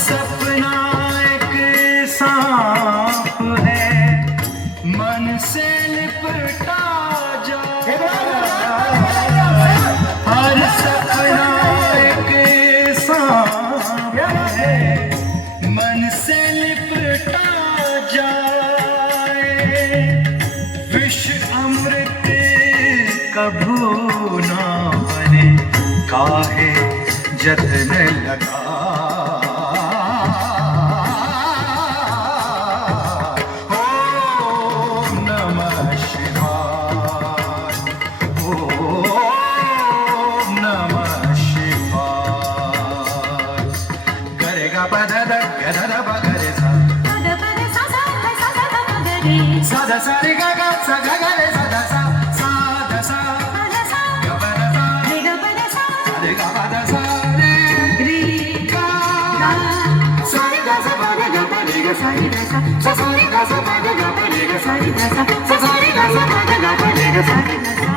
सपना एक सांप है, मन से लिपटा जाए। हर सपना एक सांप है, मन से लिपटा जाए। विष अमृत कभू ना बने, काहे जतन लगा। Sada sa re ga ga sa ga ga re sa da sa sa da sa ga ba da sa re ga ba da sa re ga ba da sa re ga sa re ga sa ba ga ga ba re ga sa re da sa sa re ga sa ba ga ga ba re ga sa re da sa sa re ga sa ba ga ga ba re ga sa re da sa।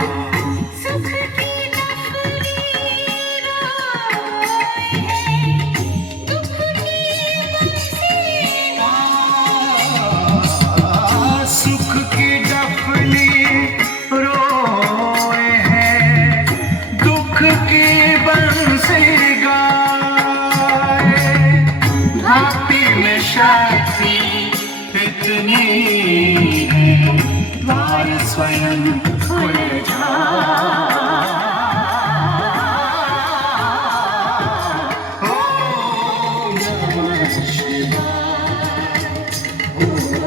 शक्ति इतनी है, द्वार स्वयं खुल ओम नमः शिवाय, ओम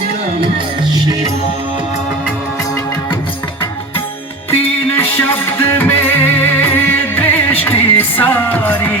नमः शिवाय। तीन शब्द में दृष्टि सारी